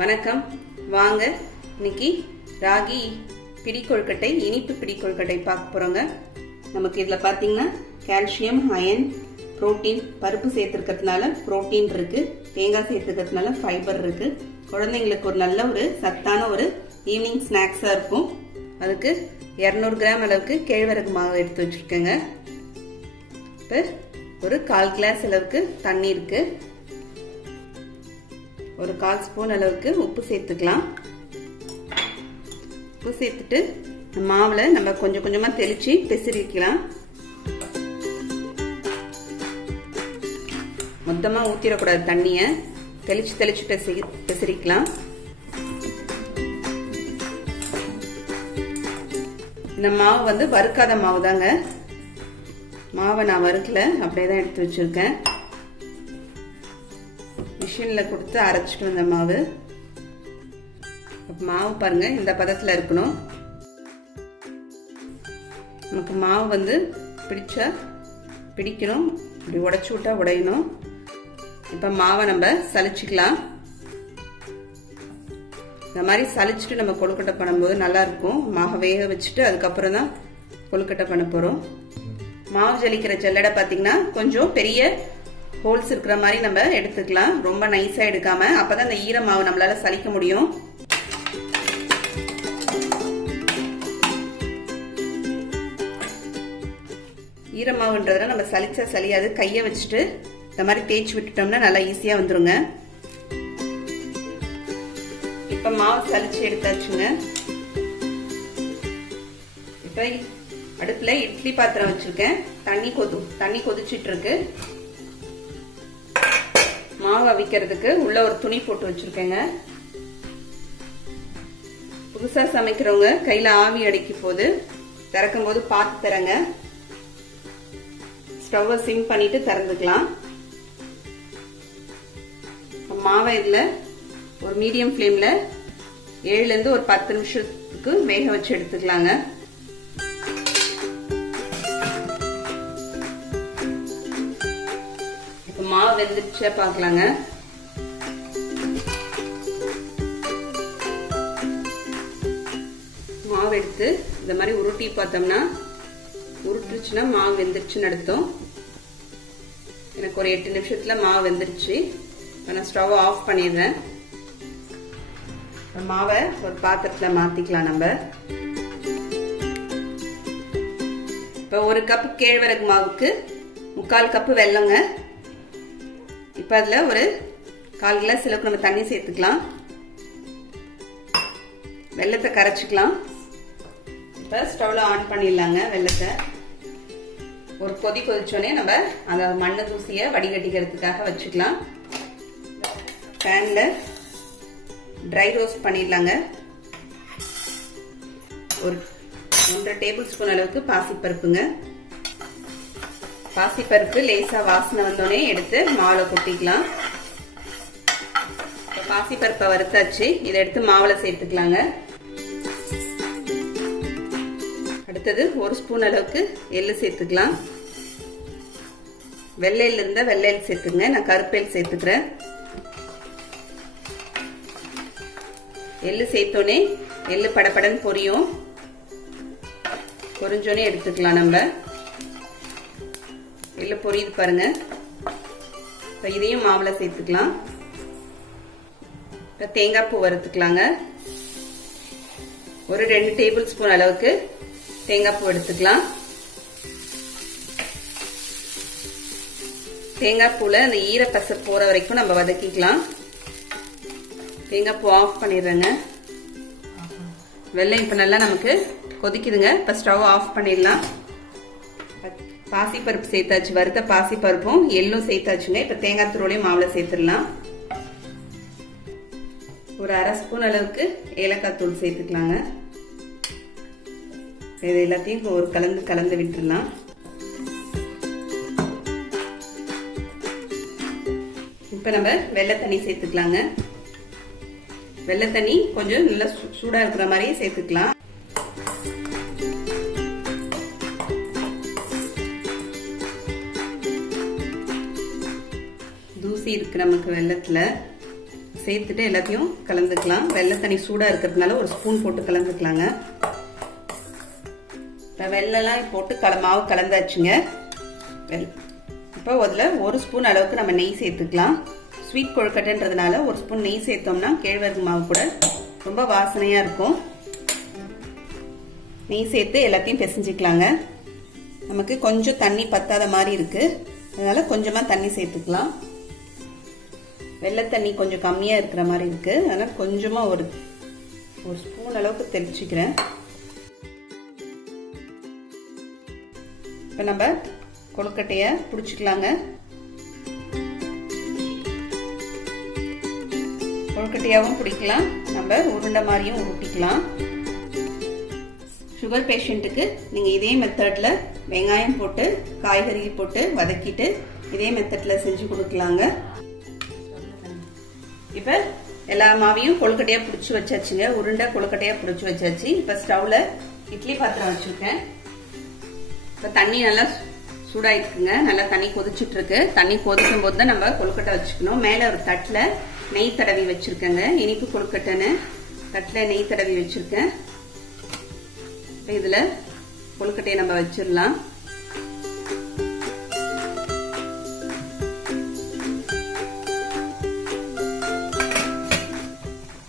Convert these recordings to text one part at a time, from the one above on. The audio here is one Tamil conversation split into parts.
வணக்கம். வாங்க இன்னைக்கு ராகி பிடி கொழுக்கட்டை, இனிப்பு பிடி கொழுக்கட்டை பார்க்க போறோங்க. நமக்கு இதுல பாத்தீங்கன்னா கால்சியம், அயன், புரோட்டீன், பருப்பு சேர்த்துக்கிறதுனால புரோட்டீன் இருக்கு, தேங்காய் சேர்த்துக்கிறதுனால ஃபைபர் இருக்கு. குழந்தைங்களுக்கு ஒரு நல்ல ஒரு சத்தான ஒரு ஈவினிங் ஸ்நாக்ஸா இருக்கும். அதுக்கு 200 கிராம் அளவுக்கு கேழ்வரகு மாவு எடுத்து வச்சிருக்கேங்க. இப்போ ஒரு 1/4 கிளாஸ் அளவுக்கு தண்ணி இருக்கு. ஒரு 1/4 ஸ்பூன் அளவுக்கு உப்பு சேர்த்துக்கலாம். உப்பு சேர்த்துட்டு மாவுல நம்ம கொஞ்சம் கொஞ்சமா தெளிச்சு பிசறிக்கலாம். மொத்தமா ஊத்திடக்கூடாது, தண்ணிய தெளிச்சு தெளிச்சு பிசறிக்கலாம். இந்த மாவு வந்து வறுக்காத மாவு தாங்க. மாவை நான் வறுக்கல, அப்படியே தான் எடுத்து வச்சிருக்கேன். மிஷின்ல கொடுத்து அரைச்சிட்டு வந்த மாவு. மாவு பாருங்க, இந்த பதத்துல இருக்கணும். நமக்கு மாவு வந்து பிடிச்சா பிடிக்கணும், இப்படி உடைச்சு விட்டா உடையணும். இப்ப மாவை நம்ம சலிச்சுக்கலாம். இந்த மாதிரி சலிச்சுட்டு நம்ம கொழுக்கட்டை பண்ணும்போது நல்லா இருக்கும். மாவை வேக வச்சுட்டு அதுக்கப்புறம் தான் கொழுக்கட்டை பண்ண போறோம். மாவு ஜலிக்கிற ஜல்லடை பாத்தீங்கன்னா கொஞ்சம் பெரிய ஹோல்ஸ் இருக்கிற மாதிரி நம்ம எடுத்துக்கலாம். ரொம்ப நைஸா எடுக்காம, அப்பதான் இந்த ஈர மாவு நம்மளால சலிக்க முடியும். ஈரமாவுன்றதுல நம்ம சலிச்சா சலியாது. கைய வச்சுட்டு இந்த மாதிரி தேய்ச்சி விட்டுட்டோம்னா நல்லா ஈஸியா வந்துருங்க. இப்ப மாவு சலிச்சு எடுத்தாச்சுங்க. இப்ப அடுப்புல இட்லி பாத்திரம் வச்சிருக்கேன். தண்ணி கொதிச்சிட்டு இருக்கு. மாவு அவிக்கிறதுக்கு உள்ள ஒரு துணி போட்டு வச்சிருக்கேங்க. புதுசா சமைக்கிறவங்க கையில ஆவி அடிக்கும் போது திறக்கும் போது பார்த்து தரங்க. ஸ்டவ்வை சிம் பண்ணிட்டு திறந்துக்கலாம். மாவை இதுல ஒரு மீடியம் ஃப்ளேம்ல 7ல இருந்து ஒரு 10 நிமிஷத்துக்கு வேக வச்சு எடுத்துக்கலாங்க. இப்ப மாவு வெந்துச்சா பாக்கலாங்க. மாவு எடுத்து இந்த மாதிரி உருட்டி பார்த்தோம்னா, உருட்டுச்சுன்னா மாவு வெந்துருச்சுன்னு அர்த்தம். எனக்கு ஒரு 8 நிமிஷத்துல மாவு வெந்துருச்சு. நான் ஸ்டவ் ஆஃப் பண்ணிடுறேன். மாவை ஒரு பாத்திரத்துல மாத்திக்கலாம் நம்ம. இப்ப 1 கப் கேழ்வரகு மாவுக்கு 3/4 கப் வெல்லங்க. இப்ப அதுல ஒரு 1/4 கிளாஸ் அளவுக்கு நம்ம தண்ணி சேர்த்துக்கலாம். வெல்லத்தை கரைச்சிக்கலாம். இப்ப ஸ்டவ்ல ஆன் பண்ணிடலாங்க. வெல்லத்தை ஒரு கொதிச்சோடனே நம்ம அந்த மண்ணு தூசிய வடிகட்டிக்கிறதுக்காக வச்சுக்கலாம். பேன்ல ட்ரை ரோஸ்ட் பண்ணிடலாங்க. ஒரு 1.5 டேபிள் ஸ்பூன் அளவுக்கு பாசிப்பருப்புங்க. பாசிப்பருப்பு லேசா வாசனை வந்தோடனே எடுத்து மாவுல கொட்டிக்கலாம். பாசிப்பருப்பை வறுத்தாச்சு. இதை எடுத்து மாவுல சேர்த்துக்கலாங்க. அடுத்தது 1 ஸ்பூன் அளவுக்கு எள்ளு சேர்த்துக்கலாம். வெள்ளையில இருந்தா வெள்ளையில் சேர்த்துங்க. நான் கருப்பேல் சேர்த்துக்கிறேன். எள்ளு சேர்த்தோடனே எள்ளு படப்படன்னு பொரியும். பொரிஞ்சோடனே எடுத்துக்கலாம் நம்ம. எள்ளு பொரியுது பாருங்க. இப்ப இதையும் மாவுல சேர்த்துக்கலாம். தேங்காய் பூ வறுத்துக்கலாங்க. ஒரு 2 டேபிள் ஸ்பூன் அளவுக்கு தேங்காய் பூ எடுத்துக்கலாம். தேங்காய் பூல அந்த ஈரப்பசை போற வரைக்கும் நம்ம வதக்கிக்கலாம். தேங்காய் பூ ஆஃப் பண்ணிடுறேங்க. வெள்ளம் இப்ப நல்லா நமக்கு கொதிக்குதுங்க. இப்ப ஸ்டவ் ஆஃப் பண்ணிடலாம். பாசிப்பருப்பு சேர்த்தாச்சு. வறுத்த பாசிப்பருப்பும் எள்ளும் சேர்த்தாச்சுங்க. இப்ப தேங்காய் துருவலையும் மாவுல சேர்த்துடலாம். ஒரு 1/2 ஸ்பூன் அளவுக்கு ஏலக்காய் தூள் சேர்த்துக்கலாங்க. இது எல்லாத்தையும் ஒரு கலந்து விட்டுடலாம். இப்ப நம்ம வெள்ளை தண்ணி சேர்த்துக்கலாங்க. வெள்ளை தண்ணி கொஞ்சம் நல்லா சூடா இருக்கிற மாதிரியே சேர்த்துக்கலாம். தூசி இருக்கு நமக்கு வெள்ளத்துல. சேர்த்துட்டு எல்லாத்தையும் கலந்துக்கலாம். வெள்ளை தண்ணி சூடா இருக்கிறதுனால ஒரு ஸ்பூன் போட்டு கலந்துக்கலாங்க. இப்போ வெள்ளெல்லாம் போட்டு மாவு கலந்தாச்சுங்க. இப்போ அதில் ஒரு ஸ்பூன் அளவுக்கு நம்ம நெய் சேர்த்துக்கலாம். ஸ்வீட் கொழுக்கட்டைன்றதுனால ஒரு ஸ்பூன் நெய் சேர்த்தோம்னா கேழ்வரகு மாவு கூட ரொம்ப வாசனையா இருக்கும். நெய் சேர்த்து எல்லாத்தையும் பிசைஞ்சிக்கலாங்க. நமக்கு கொஞ்சம் தண்ணி பத்தாத மாதிரி இருக்கு, அதனால கொஞ்சமா தண்ணி சேர்த்துக்கலாம். வெள்ளை தண்ணி கொஞ்சம் கம்மியா இருக்கிற மாதிரி இருக்கு, அதனால கொஞ்சமா ஒரு ஸ்பூன் அளவுக்கு தெளிச்சுக்கிறேன். இப்ப நம்ம கொழுக்கட்டைய புடிச்சுக்கலாங்க. கொழுக்கட்டையாவும் பிடிக்கலாம், நம்ம உருண்டை மாதிரியும் உருட்டிக்கலாம். சுகர் பேஷண்ட்டுக்கு நீங்க இதே மெத்தட்ல வெங்காயம் போட்டு காய்கறி போட்டு வதக்கிட்டு இதே மெத்தட்ல செஞ்சு கொடுக்கலாங்க. இப்ப எல்லா மாவையும் கொழுக்கட்டையா புடிச்சு வச்சாச்சுங்க. உருண்டை கொழுக்கட்டையா புடிச்சு வச்சாச்சு. இப்ப ஸ்டவ்ல இட்லி பாத்திரம் வச்சிருக்கேன். இப்ப தண்ணி நல்லா சூடாயிருக்குங்க. நல்லா தண்ணி கொதிச்சுட்டு இருக்கு. தண்ணி கொதிக்கும் போது தான் நம்ம கொழுக்கட்டை வச்சுக்கணும். மேல ஒரு தட்டுல நெய் தடவி வச்சிருக்கேங்க. இனிப்பு கொழுக்கட்டைன்னு தட்டுல நெய் தடவி வச்சிருக்கேன். இதுல கொழுக்கட்டையை நம்ம வச்சிடலாம்.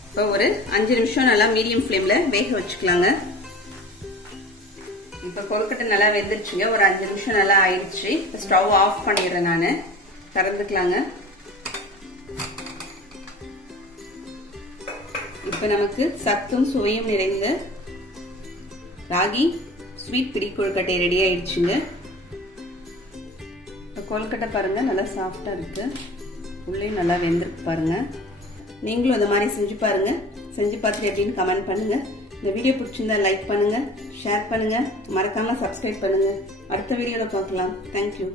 இப்போ ஒரு 5 நிமிஷம் நல்லா மீடியம் ஃப்ளேம்ல வேக வச்சுக்கலாங்க. இப்ப கொழுக்கட்டை நல்லா வெந்துருச்சுங்க. ஒரு 5 நிமிஷம் நல்லா ஆயிடுச்சு. ஸ்டவ் ஆஃப் பண்ணிடுறேன். நானு திறந்துக்கலாங்க. இப்ப நமக்கு சத்தும் சுவையும் நிறைந்த ராகி ஸ்வீட் பிடி கொழுக்கட்டை ரெடி ஆயிடுச்சுங்க. கொழுக்கட்டை பாருங்க நல்லா சாஃப்டா இருக்கு, உள்ளேயும் நல்லா வெந்திருக்கு பாருங்க. நீங்களும் இந்த மாதிரி செஞ்சு பாருங்க. செஞ்சு பார்த்துட்டு எப்படின்னு கமெண்ட் பண்ணுங்க. இந்த வீடியோ பிடிச்சிருந்தா லைக் பண்ணுங்க, ஷேர் பண்ணுங்க, மறக்காம சப்ஸ்கிரைப் பண்ணுங்க. அடுத்த வீடியோல பார்க்கலாம். தேங்க்யூ.